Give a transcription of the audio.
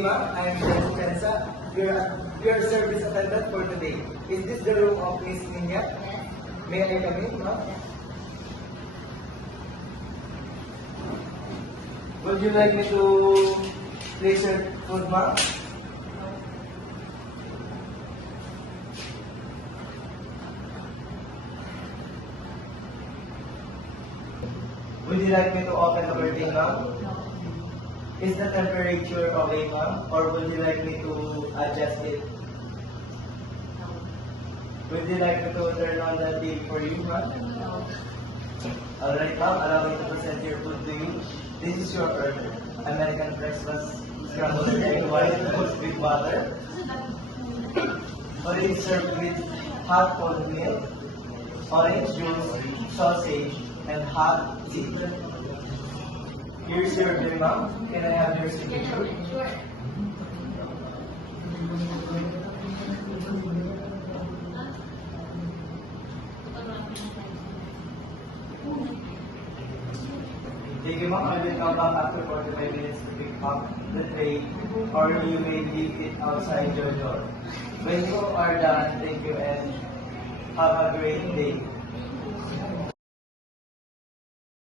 day, ma'am. I'm Jessica. Your service attendant for today. Is this the room of Miss Minya? May I come in, ma'am? Would you like me to place your food, ma'am? Would you like me to open the curtain, ma'am? Is the temperature okay, ma'am? Or would you like me to adjust it? Would you like me to turn on the TV for you, ma'am? Alright, ma'am. Allow me to present your food to you. This is your order. American breakfast scrambled egg, white toast with butter. Or it is served with hot cold milk, orange juice, sausage, and hot tea. Here's your bill, ma'am. Can I have your signature? Sure. Thank you, ma'am. I will come back after 45 minutes to pick up the tray, or you may leave it outside your door. When you are done, thank you and have a great day.